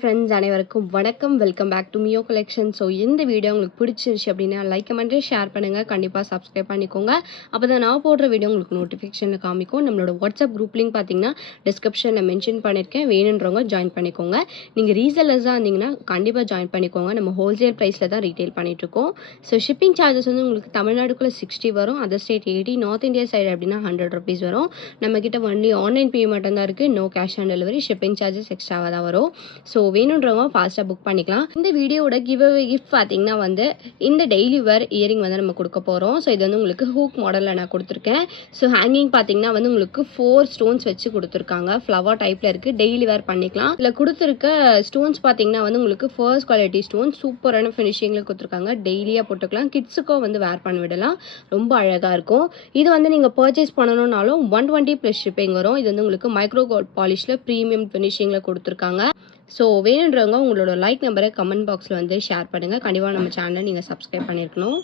Friends அனைவருக்கும் வணக்கம். Welcome back to மியோ கலெக்ஷன். ஸோ இந்த வீடியோ உங்களுக்கு பிடிச்சிருச்சு அப்படின்னா லைக் கமெண்ட் ஷேர் பண்ணுங்கள். கண்டிப்பாக சப்ஸ்கிரைப் பண்ணிக்கோங்க. அப்போ தான் நான் போடுற வீடியோ உங்களுக்கு நோட்டிஃபிகேஷனில் காமிக்கும். நம்மளோட வாட்ஸ்அப் குரூப் லிங்க் பார்த்தீங்கன்னா டிஸ்கிரிப்ஷனில் மென்ஷன் பண்ணியிருக்கேன். வேணுன்றவங்க ஜாயின் பண்ணிக்கோங்க. நீங்கள் ரீசெல்லர்ஸாக இருந்தீங்கன்னா கண்டிப்பாக ஜாயின் பண்ணிக்கோங்க. நம்ம ஹோல்சேல் ப்ரைஸில் தான் ரீட்டெயில் பண்ணிகிட்ருக்கோம். ஸோ ஷிப்பிங் சார்ஜஸ் வந்து உங்களுக்கு தமிழ்நாடுக்குள்ளே 60 வரும், other state 80, north India side அப்படின்னா 100 rupees வரும். நம்மக்கிட்ட ஒன்லி ஆன்லைன் பேமெண்ட் தான் இருக்குது. No cash on delivery. Shipping charges எக்ஸ்ட்ராவாக தான் வரும். ஸோ வேணுன்றவங்க ஃபாஸ்ட்டாக புக் பண்ணிக்கலாம். இந்த வீடியோட கிவ்அவே கிஃப்ட் பார்த்தீங்கன்னா வந்து இந்த டெய்லி வேர் இயரிங் வந்து நம்ம கொடுக்க போகிறோம். ஸோ இது வந்து உங்களுக்கு ஹூக் மாடலில் நான் கொடுத்துருக்கேன். ஸோ ஹேங்கிங் பார்த்தீங்கன்னா வந்து உங்களுக்கு 4 ஸ்டோன்ஸ் வச்சு கொடுத்துருக்காங்க. ஃப்ளவர் டைப்பில் இருக்குது. டெய்லி வேர் பண்ணிக்கலாம். இதில் கொடுத்துருக்க ஸ்டோன்ஸ் பார்த்தீங்கன்னா வந்து உங்களுக்கு ஃபர்ஸ்ட் குவாலிட்டி ஸ்டோன் சூப்பரான ஃபினிஷிங்கில் கொடுத்துருக்காங்க. டெய்லியாக போட்டுக்கலாம். கிட்ஸுக்கும் வந்து வேர் பண்ணி விடலாம். ரொம்ப அழகாக இருக்கும். இது வந்து நீங்கள் பர்ச்சேஸ் பண்ணணும்னாலும் 120 + ஷிப்பிங் வரும். இது வந்து உங்களுக்கு மைக்ரோ கோல்ட் பாலிஷில் ப்ரீமியம் ஃபினிஷிங்கில் கொடுத்துருக்காங்க. ஸோ வேணுன்றவங்க உங்களோட லைக் நம்பரை கமெண்ட் பாக்ஸில் வந்து ஷேர் பண்ணுங்கள். கண்டிப்பாக நம்ம சேனலை நீங்கள் சப்ஸ்கிரைப் பண்ணியிருக்கணும்.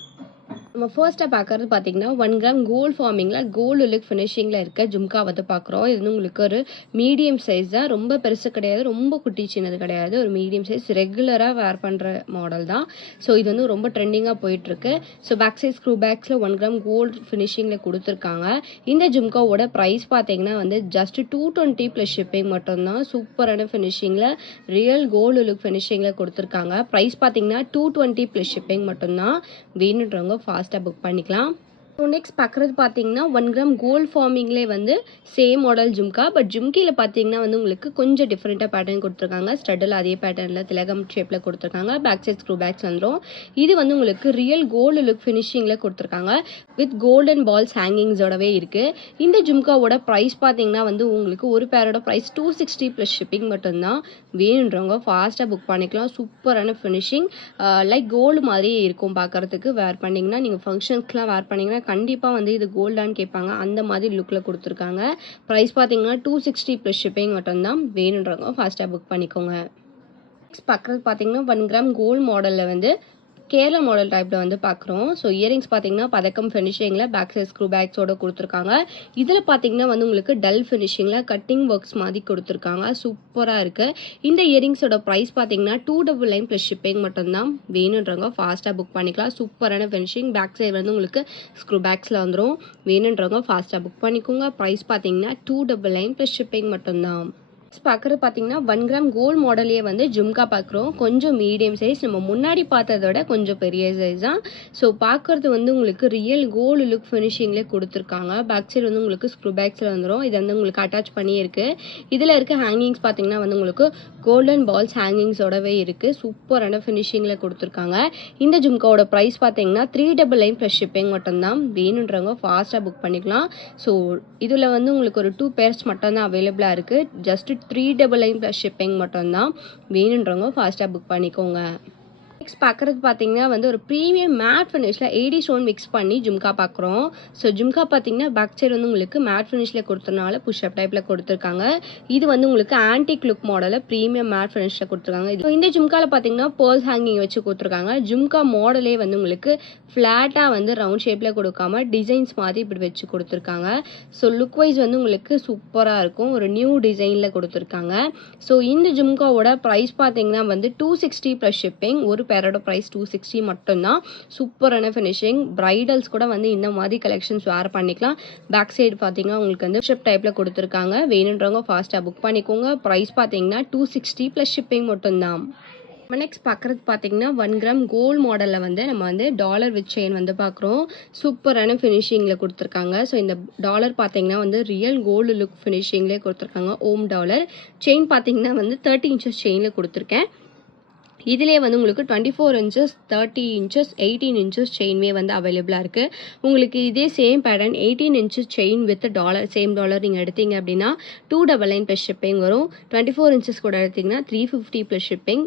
நம்ம ஃபர்ஸ்ட்டாக பார்க்குறது பார்த்தீங்கன்னா 1 கிராம் கோல்டு ஃபார்மிங்கில் கோல்டு லுக் ஃபினிஷிங்கில் இருக்க ஜும்கா வந்து பார்க்குறோம். இது வந்து உங்களுக்கு ஒரு மீடியம் சைஸ் தான். ரொம்ப பெருசு கிடையாது, ரொம்ப குட்டி சின்னது கிடையாது. ஒரு மீடியம் சைஸ் ரெகுலராக வேர் பண்ணுற மாடல் தான். ஸோ இது வந்து ரொம்ப ட்ரெண்டிங்காக போயிட்டுருக்கு. ஸோ பேக் சைஸ் ஸ்க்ரூ பேக்ஸில் 1 கிராம் கோல்டு ஃபினிஷிங்கில் கொடுத்துருக்காங்க. இந்த ஜும்காவோட ப்ரைஸ் பார்த்தீங்கன்னா வந்து ஜஸ்ட் 220 + ஷிப்பிங் மட்டும்தான். சூப்பரான ஃபினிஷிங்கில் ரியல் கோல்டு லுக் ஃபினிஷிங்கில் கொடுத்துருக்காங்க. ப்ரைஸ் பார்த்தீங்கன்னா 220 + ஷிப்பிங் மட்டும்தான். வேணுன்றவங்க ஃபாஸ்ட்டாக புக் பண்ணிக்கலாம். ஸோ நெக்ஸ்ட் பார்க்குறது பார்த்தீங்கன்னா 1 கிராம் கோல்டு ஃபார்மிங்லேயே வந்து சேம் மாடல் ஜும்கா. பட் ஜும்கியில் பார்த்தீங்கன்னா வந்து உங்களுக்கு கொஞ்சம் டிஃப்ரெண்ட்டாக பேட்டர்ன் கொடுத்துருக்காங்க. ஸ்டட்டில் அதே பேட்டர்னில் திலகம் ஷேப்பில் கொடுத்துருக்காங்க. பேக் சைட் ஸ்க்ரூ பேக்ஸ் வந்துடும். இது வந்து உங்களுக்கு ரியல் கோல்டு லுக் ஃபினிஷிங்கில் கொடுத்துருக்காங்க. வித் கோல்டன் பால்ஸ் ஹேங்கிங்ஸோடவே இருக்குது. இந்த ஜும்காவோட ப்ரைஸ் பார்த்தீங்கன்னா வந்து உங்களுக்கு ஒரு பேரோட ப்ரைஸ் 260 + ஷிப்பிங் மட்டும்தான். வேணுன்றவங்க ஃபாஸ்ட்டாக புக் பண்ணிக்கலாம். சூப்பரான ஃபினிஷிங். லைக் கோல்டு மாதிரியே இருக்கும் பார்க்குறதுக்கு. வேர் பண்ணிங்கன்னா நீங்கள் ஃபங்க்ஷன்ஸ்க்குலாம் வேர் பண்ணிங்கன்னா கண்டிப்பாக வந்து இது கோல்டான்னு கேட்பாங்க. அந்த மாதிரி லுக்கில் கொடுத்துருக்காங்க. ப்ரைஸ் பார்த்தீங்கன்னா 260 + ஷிப்பிங் மட்டும்தான். வேணுன்றவங்க ஃபாஸ்ட்டாக புக் பண்ணிக்கோங்க. நெக்ஸ்ட் பார்க்குறது பார்த்தீங்கன்னா 1 கிராம் கோல்டு மாடலில் வந்து கேரளா மாடல் டைப்பில் வந்து பார்க்குறோம். ஸோ இயரிங்ஸ் பார்த்தீங்கன்னா பதக்கம் ஃபினிஷிங்கில் பேக் சைட் ஸ்க்ரூ பேக்ஸோட கொடுத்துருக்காங்க. இதில் பார்த்தீங்கன்னா வந்து உங்களுக்கு டல் ஃபினிஷிங்கில் கட்டிங் ஒர்க்ஸ் மாதிரி கொடுத்துருக்காங்க. சூப்பராக இருக்குது. இந்த இயரிங்ஸோட ப்ரைஸ் பார்த்தீங்கன்னா 299 + ஷிப்பிங் மட்டும்தான். வேணுன்றவங்க ஃபாஸ்ட்டாக புக் பண்ணிக்கலாம். சூப்பரான ஃபினிஷிங். பேக் சைடு வந்து உங்களுக்கு ஸ்க்ரூ பேக்ஸில் வந்துடும். வேணுன்றவங்க ஃபாஸ்ட்டாக புக் பண்ணிக்கோங்க. ப்ரைஸ் பார்த்தீங்கன்னா 299 + ஷிப்பிங் மட்டும்தான். பார்க்குறது பார்த்தீங்கன்னா 1 கிராம் கோல்டு மாடலே வந்து ஜும்கா பார்க்குறோம். கொஞ்சம் மீடியம் சைஸ். நம்ம முன்னாடி பார்த்ததை விட கொஞ்சம் பெரிய சைஸ் தான். ஸோ பார்க்குறது வந்து உங்களுக்கு ரியல் கோல்டு லுக் ஃபினிஷிங்லேயே கொடுத்துருக்காங்க. பேக் சைடு வந்து உங்களுக்கு ஸ்க்ரூ பேக்ஸில் வந்துடும். இது வந்து உங்களுக்கு அட்டாச் பண்ணியிருக்கு. இதில் இருக்க ஹேங்கிங்ஸ் பார்த்தீங்கன்னா வந்து உங்களுக்கு கோல்டன் பால்ஸ் ஹேங்கிங்ஸோடவே இருக்குது. சூப்பரான ஃபினிஷிங்கில் கொடுத்துருக்காங்க. இந்த ஜும்காவோட ப்ரைஸ் பார்த்தீங்கன்னா 399 + ஷிப்பிங் மட்டும்தான். வேணுன்றவங்க ஃபாஸ்ட்டாக புக் பண்ணிக்கலாம். ஸோ இதில் வந்து உங்களுக்கு ஒரு 2 பேர்ஸ் மட்டும்தான் அவைலபிளாக இருக்குது. ஜஸ்ட் 399 + ஷிப்பிங் மட்டும்தான். வேணுன்றவங்க ஃபாஸ்ட்டாக புக் பண்ணிக்கோங்க. நெக்ஸ்ட் பார்க்குறது பார்த்தீங்கன்னா வந்து ஒரு ப்ரீமியம் மேட் ஃபினிஷில் 80 ஸ்டோன் மிக்ஸ் பண்ணி ஜும்கா பார்க்குறோம். ஸோ ஜும்கா பார்த்தீங்கன்னா பேக் சைடு வந்து உங்களுக்கு மேட் ஃபினிஷில் கொடுத்தனால புஷ்அப் டைப்பில் கொடுத்துருக்காங்க. இது வந்து உங்களுக்கு ஆன்டிக் லுக் மாடலில் ப்ரீமியம் மேட் ஃபினிஷில் கொடுத்துருக்காங்க. இது இந்த ஜும்காவில் பார்த்தீங்கன்னா பேர்ஸ் ஹேங்கிங் வச்சு கொடுத்துருக்காங்க. ஜும்கா மாடலே வந்து உங்களுக்கு ஃப்ளாட்டாக வந்து ரவுண்ட் ஷேப்பில் கொடுக்காம டிசைன்ஸ் மாதிரி இப்படி வச்சு கொடுத்துருக்காங்க. ஸோ லுக் வைஸ் வந்து உங்களுக்கு சூப்பராக இருக்கும். ஒரு நியூ டிசைனில் கொடுத்துருக்காங்க. ஸோ இந்த ஜும்காவோட ப்ரைஸ் பார்த்தீங்கன்னா வந்து 260 + ஷிப்பிங். ஒரு பேரோட ப்ரைஸ் 260 மட்டும்தான். சூப்பரான ஃபினிஷிங். பிரைடல்ஸ் கூட வந்து இந்த மாதிரி கலெக்ஷன்ஸ் வேர் பண்ணிக்கலாம். பேக் சைடு பார்த்தீங்கன்னா உங்களுக்கு வந்து ஷிப் டைப்பில் கொடுத்துருக்காங்க. வேணுன்றவங்க ஃபாஸ்ட்டாக புக் பண்ணிக்கோங்க. ப்ரைஸ் பார்த்தீங்கன்னா 260 + ஷிப்பிங் மட்டும்தான். நம்ம நெக்ஸ்ட் பார்க்குறது பார்த்தீங்கன்னா 1 கிராம் கோல்டு மாடலில் வந்து நம்ம வந்து டாலர் வித் செயின் வந்து பார்க்குறோம். சூப்பரான ஃபினிஷிங்கில் கொடுத்துருக்காங்க. ஸோ இந்த டாலர் பார்த்தீங்கன்னா வந்து ரியல் கோல்டு லுக் ஃபினிஷிங்லேயே கொடுத்துருக்காங்க. ஓம் டாலர். செயின் பார்த்தீங்கன்னா வந்து 30 இன்ச்சஸ் செயினில் கொடுத்துருக்கேன். இதிலே வந்து உங்களுக்கு 24 இன்ச்சஸ், 30 இன்ச்சஸ், 18 இன்ச்சஸ் செயின்மே வந்து அவைலபிளாக இருக்குது. உங்களுக்கு இதே same pattern 18 inches chain with dollar, same dollar நீங்கள் எடுத்தீங்க அப்படின்னா 299 + ஷிப்பிங் வரும். 24 இன்ச்சஸ் கூட எடுத்திங்கன்னா 350 + ஷிப்பிங்.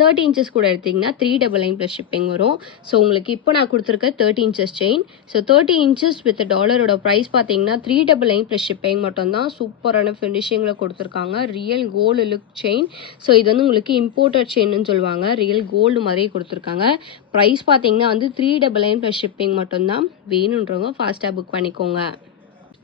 30 இன்ச்சஸ் கூட எடுத்திங்கன்னா 399 + ஷிப்பிங் வரும். ஸோ உங்களுக்கு இப்போ நான் கொடுத்துருக்க 30 inches chain. So 30 inches with டாலரோட ப்ரைஸ் பார்த்தீங்கன்னா 399 + ஷிப்பிங் மட்டும்தான். சூப்பரான ஃபினிஷிங்கில் கொடுத்துருக்காங்க. Real gold look chain. So இது வந்து உங்களுக்கு இம்போர்ட்டட் செயின்னு சொல்லுவாங்க. ரியல் கோல்டு மாதிரியே கொடுத்துருக்காங்க. ப்ரைஸ் பார்த்தீங்கன்னா வந்து 399 + ஷிப்பிங் மட்டும்தான். வேணுன்றவங்க ஃபாஸ்ட்டாக புக் பண்ணிக்கோங்க.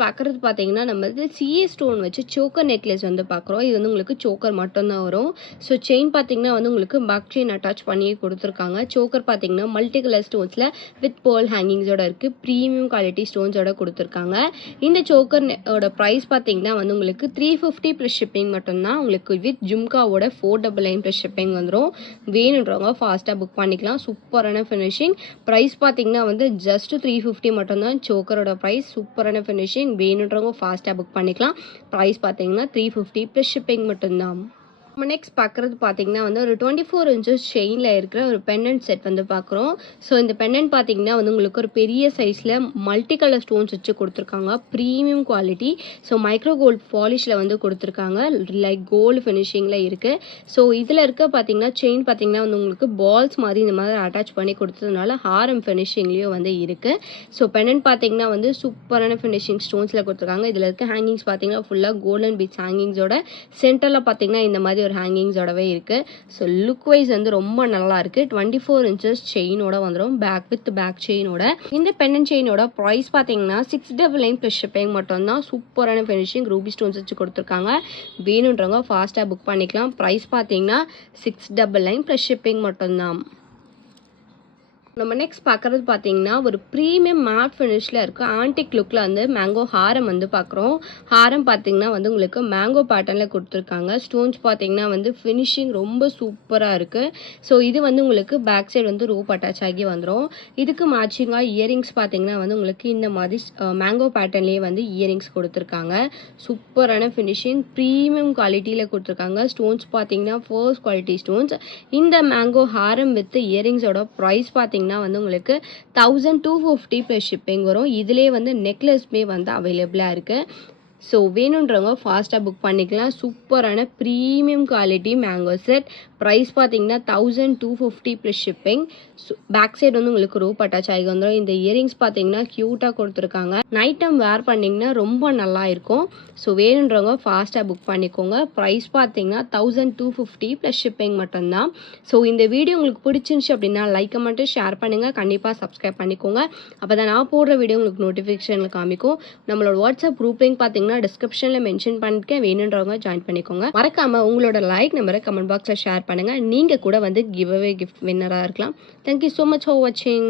பார்க்குறது பார்த்தீங்கன்னா நம்ம வந்து சிஏ ஸ்டோன் வச்சு சோக்கர் நெக்லஸ் வந்து பார்க்குறோம். இது வந்து உங்களுக்கு சோக்கர் மட்டும்தான் வரும். ஸோ செயின் பார்த்தீங்கன்னா வந்து உங்களுக்கு பேக் செயின் அட்டாச் பண்ணியே கொடுத்துருக்காங்க. சோக்கர் பார்த்தீங்கன்னா மல்டி கலர் ஸ்டோன்ஸில் வித் பேர்ல் ஹேங்கிங்ஸோட இருக்குது. ப்ரீமியம் குவாலிட்டி ஸ்டோன்ஸோட கொடுத்துருக்காங்க. இந்த சோக்கர் ஓட ப்ரைஸ் பார்த்தீங்கன்னா வந்து உங்களுக்கு 350 ப்ளஸ் ஷிப்பிங் மட்டும்தான். உங்களுக்கு வித் ஜும்காவோட 499 ப்ளஸ் ஷிப்பிங் வந்துடும். வேணுன்றவங்க ஃபாஸ்ட்டாக புக் பண்ணிக்கலாம். சூப்பரான ஃபினிஷிங். ப்ரைஸ் பார்த்தீங்கன்னா வந்து ஜஸ்ட் 350 மட்டும்தான் சோக்கரோட ப்ரைஸ். சூப்பரான ஃபினிஷிங். வேணுன்றவங்க ஃபாஸ்ட்டாக புக் பண்ணிக்கலாம். ப்ரைஸ் பார்த்தீங்கன்னா 350 ப்ளஸ் ஷிப்பிங் மட்டும்தான். நம்ம நெக்ஸ்ட் பார்க்குறது பார்த்தீங்கன்னா வந்து ஒரு 24 இன்ச்சஸ் செயினில் இருக்கிற ஒரு பெண்டன்ட் செட் வந்து பார்க்குறோம். ஸோ இந்த பெண்டன்ட் பார்த்தீங்கன்னா வந்து உங்களுக்கு ஒரு பெரிய சைஸில் மல்டி கலர் ஸ்டோன்ஸ் வச்சு கொடுத்துருக்காங்க. Premium quality. So micro gold பாலிஷில் வந்து கொடுத்துருக்காங்க. லைக் கோல்டு ஃபினிஷிங்கில் இருக்குது. ஸோ இதில் இருக்க பார்த்தீங்கன்னா செயின் பார்த்தீங்கன்னா வந்து உங்களுக்கு பால்ஸ் மாதிரி இந்த மாதிரி அட்டாச் பண்ணி கொடுத்ததுனால ஹாரம் ஃபினிஷிங்லேயும் வந்து இருக்குது. ஸோ பெண்டன்ட் பார்த்தீங்கன்னா வந்து சூப்பரான ஃபினிஷிங் ஸ்டோன்ஸில் கொடுத்துருக்காங்க. இதில் இருக்க ஹேங்கிங்ஸ் பார்த்தீங்கன்னா ஃபுல்லாக கோல்டன் பீட்ஸ் ஹேங்கிங்ஸோட சென்டரில் பார்த்தீங்கன்னா இந்த மாதிரி ஒரு ஹேங்கிங்ஸோடவே இருக்கு. ஸோ லுக் வைஸ் வந்து ரொம்ப நல்லா இருக்கு. 24 இன்ச்சஸ் செயினோட வந்துடும். பேக் வித் பேக் செயினோட. இந்த பெண்டன்ட் செயினோட ப்ரைஸ் பார்த்தீங்கன்னா 699 ப்ளஸ் ஷிப்பிங் மட்டும்தான். சூப்பரான ஃபினிஷிங் ரூபி ஸ்டோன்ஸ் வச்சு கொடுத்துருக்காங்க. வேணுன்றவங்க ஃபாஸ்ட்டாக புக் பண்ணிக்கலாம். ப்ரைஸ் பார்த்தீங்கன்னா 699 ப்ளஸ் ஷிப்பிங் மட்டும்தான். நம்ம நெக்ஸ்ட் பார்க்குறது பார்த்தீங்கன்னா ஒரு ப்ரீமியம் மேட் ஃபினிஷில் இருக்க ஆன்டிக் லுக்கில் வந்து மேங்கோ ஹாரம் வந்து பார்க்குறோம். ஹாரம் பார்த்தீங்கன்னா வந்து உங்களுக்கு மேங்கோ பேட்டர்னில் கொடுத்துருக்காங்க. ஸ்டோன்ஸ் பார்த்தீங்கன்னா வந்து ஃபினிஷிங் ரொம்ப சூப்பராக இருக்குது. ஸோ இது வந்து உங்களுக்கு பேக் சைடு வந்து ரோப் அட்டாச் ஆகி வந்துடும். இதுக்கு மேட்சிங்காக இயரிங்ஸ் பார்த்தீங்கன்னா வந்து உங்களுக்கு இந்த மாதிரி மேங்கோ பேட்டர்ன்லேயே வந்து இயரிங்ஸ் கொடுத்துருக்காங்க. சூப்பரான ஃபினிஷிங். ப்ரீமியம் குவாலிட்டியில் கொடுத்துருக்காங்க. ஸ்டோன்ஸ் பார்த்தீங்கன்னா ஃபர்ஸ்ட் குவாலிட்டி ஸ்டோன்ஸ். இந்த மேங்கோ ஹாரம் வித் இயரிங்ஸோட ப்ரைஸ் பார்த்தீங்கன்னா வந்து உங்களுக்கு 1250 ப்ளஸ் ஷிப்பிங் வரும். இதிலே வந்து நெக்லஸ்மே வந்து அவைலபிளாக இருக்குது. ஸோ வேணுன்றவங்க ஃபாஸ்ட்டாக புக் பண்ணிக்கலாம். சூப்பரான premium quality mango set. Price பார்த்தீங்கன்னா 1250 ப்ளஸ் ஷிப்பிங். பேக் சைடு வந்து உங்களுக்கு ரோப் அட்டாச் ஆகி வந்துடும். இந்த இயரிங்ஸ் பார்த்தீங்கன்னா க்யூட்டாக கொடுத்துருக்காங்க. நைட் டைம் வேர் பண்ணிங்கன்னா ரொம்ப நல்லா இருக்கும். ஸோ வேணுன்றவங்க ஃபாஸ்ட்டாக புக் பண்ணிக்கோங்க. ப்ரைஸ் பார்த்தீங்கன்னா 1250 ப்ளஸ் ஷிப்பிங் மட்டும்தான். ஸோ இந்த வீடியோ உங்களுக்கு பிடிச்சிருந்துச்சு அப்படின்னா லைக் மட்டும் ஷேர் பண்ணுங்கள். கண்டிப்பாக சப்ஸ்கிரைப் பண்ணிக்கோங்க. அப்போ தான் நான் போடுற வீடியோ உங்களுக்கு நோட்டிஃபிகேஷனில் காமிக்கும். நம்மளோட வாட்ஸ்அப் குரூப் லிங்க் பார்த்தீங்கன்னா டிஸ்கிரிப்ஷனில் மென்ஷன் பண்ணிருக்கேன். வேணுன்றவங்க ஜாயின் பண்ணிக்கோங்க. மறக்காம உங்களோட லைக் நம்பரை கமெண்ட் பாக்ஸில் ஷேர் பண்ணுங்க. நீங்க கூட வந்து கிவ் அவே கிஃப்ட் வின்னராக இருக்கலாம். தேங்க்யூ ஸோ மச் ஃபார் வாட்சிங்.